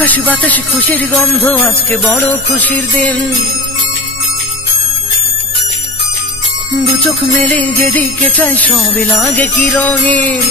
আকাশ বাতাসে খুশির গন্ধ, আজকে বড় খুশির দিন। দু চোখ মেলে যেদিকে চাই সবই লাগে কি রঙিন।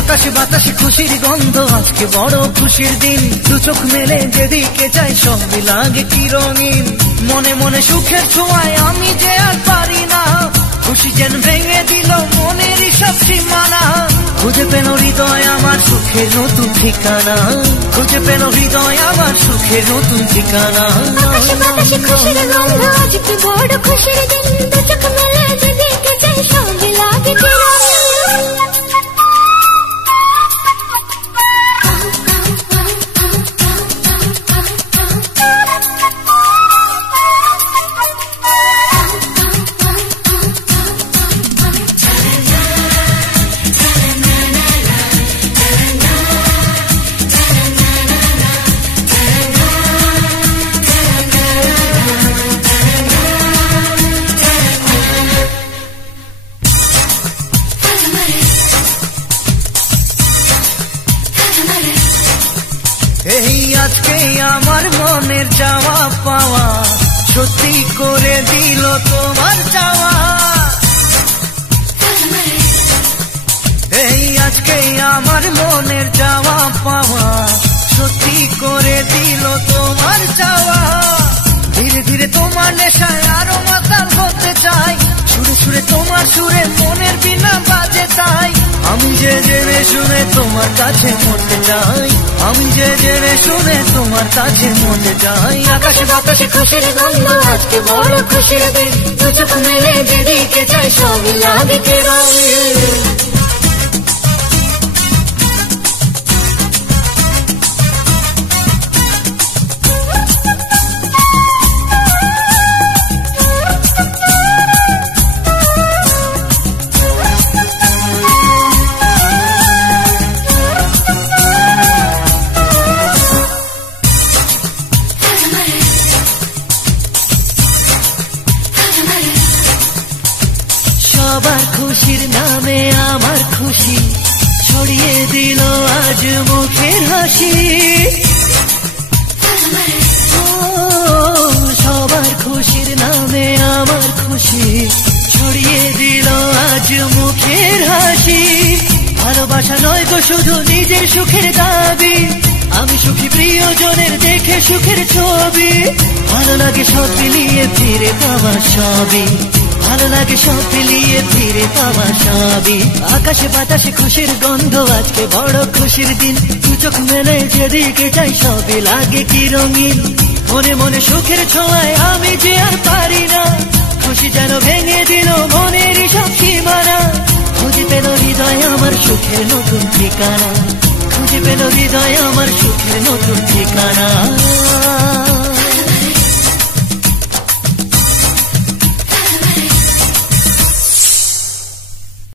আকাশ বাতাসে খুশির গন্ধ, আজকে বড় খুশির দিন। দু চোখ মেলে যেদিকে চাই সবই লাগে কি রঙিন। মনে মনে সুখের ছোঁয়ায় আমি যে আর পারি না, খুশি যেন ভেঙে দিল মনের সব সীমানা। খুঁজে পেল হৃদয় আমার সুখের নতুন ঠিকানা, খুঁজে পেল হৃদয় আমার সুখের নতুন ঠিকানা। আকাশ বাতাসে খুশির গন্ধ, আজকে বড় খুশির দিন। দু চোখ মেলে যেদিকে চাই সবই লাগে কি রঙিন। এই আজকে আমার মনের চাওয়া পাওয়া সত্যি করে দিল তোমার চাওয়া। এই আজকে আমার মনের চাওয়া পাওয়া সত্যি করে দিল তোমার চাওয়া। ধীরে ধীরে তোমার নেশায় আরো মাতাল হতে চাই, সুরে সুরে তোমার সুরে মনের বিনা বাজে তাই। আমি যে জেনে শুনে তোমার কাছে মরতে চাই, আমি যে জেনে শুনে তোমার কাছে মরতে চাই। আকাশ বাতাসে খুশির গন্ধ, আজকে বড় খুশির দিন। দু চোখ মেলে যেদিকে চাই সবই লাগে কি রঙিন। সবার খুশির নামে আমার খুশি ছড়িয়ে দিল আজ মুখের হাসি। সবার খুশির নামে আমার খুশি ছড়িয়ে দিল আজ মুখের হাসি। ভালোবাসা নয় তো শুধু নিজের সুখের দাবি, আমি সুখী প্রিয়জনের দেখে সুখের ছবি। ভালো লাগে সব মিলিয়ে ফিরে পাওয়া সবই, ভালো লাগে সব মিলিয়ে ফিরে পাওয়া সবই। আকাশে বাতাসে খুশির গন্ধ, আজকে বড় খুশির দিন। দু চোখ মেলে যেদিকে চাই সবই লাগে কি রঙিন। মনে মনে সুখের ছোঁয়ায় আমি যে আর পারি না, খুশি যেন ভেঙে দিল মনের সব সীমানা। খুঁজে পেল হৃদয় আমার সুখের নতুন ঠিকানা, খুঁজে পেল হৃদয় আমার সুখের নতুন ঠিকানা।